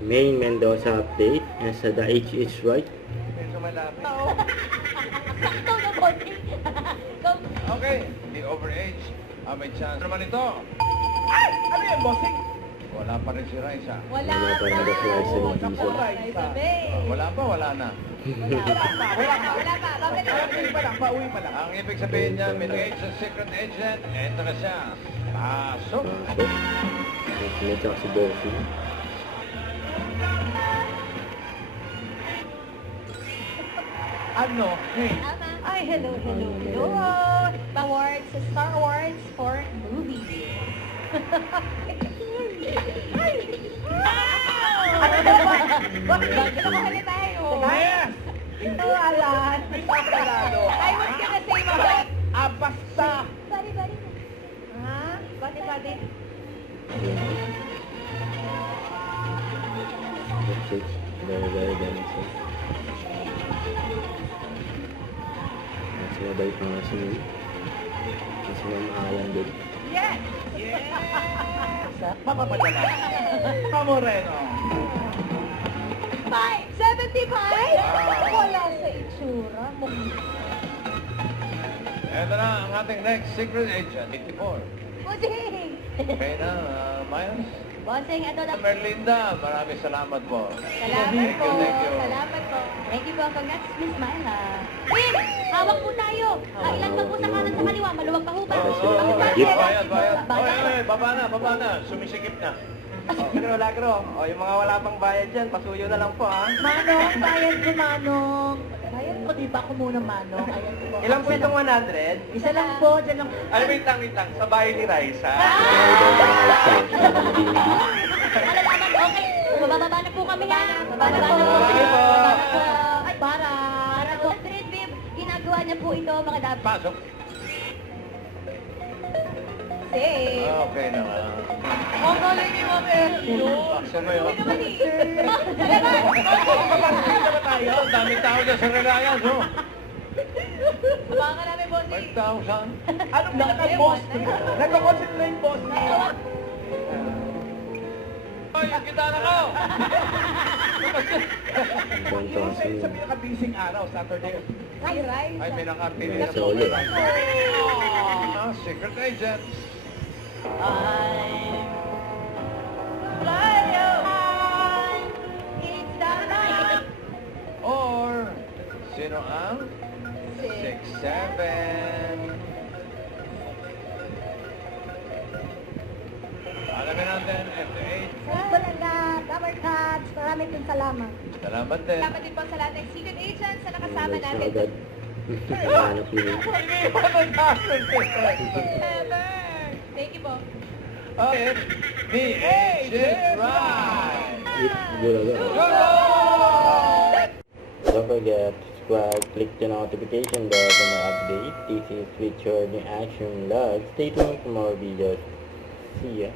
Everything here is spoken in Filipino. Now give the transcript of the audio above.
Main Mendoza update. Nasa the age is right. Medyo malapit. Sakto na bossing. Go. Okay, the overage. May chance naman ito. Ay! Ano yan, bossing? Wala pa rin si Raisa. Wala Wala pa rin pa. daw si Raisa ng Naku, diesel. Raisa. Wala pa, wala na. Wala pa. Bakit? Pauwi pa lang, pauwi pa lang. Ang ibig sabihin niya, may nag-age sa secret agent. Ito na siya. Pasok. So, medyo si Bossy. Ano? Hey. Ay, hello. Awards, Star Awards for movies. Ano daw ba? Bakit hali tayo? Yes! Ito, Alan. I was gonna say about... Basta! Bari. Ha? Bari. That's it. Very dancing. At sinabay pa nga si Ma'am Ayan din. Yes! Mapapadala. Kamoreno. 575? Wala sa itsura. Ito na ang ating next secret agent, 84. Puding! Okay na, Miles? Bossing, ito na. Merlinda, maraming salamat po. Salamat po. Thank you. Salamat po. Thank you po. Congrats, Miss Myla. Tim, hawak po tayo. Ang ilan pa po sa kanan sa kaliwa. Maluwag pa ho ba? Bayad. Oy, baba na. Sumisikip na. Lagro. O, yung mga wala pang bayad dyan, pasuyo na lang po, ha? Manong, bayad ko, Manong. Bayad ko, di ba ako muna, Manong? Ayan po. Ilang po itong 100? Isa lang po, dyan lang. Ay, wait lang. Sa bahay ni Raisa. Ay, daw na isa. Parang hindi. Malalaman, okay. Bababa na po kami, ha? Bababa na po. Sige po. Bababa na po. Ay, para po. Street Bib, ginagawa niya po ito, mga dapat. Pasok. Say. Okay na. Ang galing ni Ma'am Erlo. Pasok mo yun. Sir. na ba tayo? Ang daming tao dyan sa Reliance, oh. Baka namin, bossing. 5,000. Anong pinaka-boss? Nagko-concentrate, boss. Ay, yung gitara ko! Ibang Sa pinaka-bising araw, Saturday. Ay. Ay, may nakapili na Sa ulit. Secret agent. Or, sino ang 6-7? Alamin natin, F8. Bulaga, Tower Cats, maraming salamat. Salamat din. Salamat din po sa lahat ng secret agents na nakasama Lights na natin. agad. Hanap nila. Iniiwanan natin. Ever. Thank you po. Okay. The age is right. Bulaga. Good! Don't forget to subscribe, click the notification bell for my update. This is Richard in Action Vlog. Stay tuned for more videos. See ya.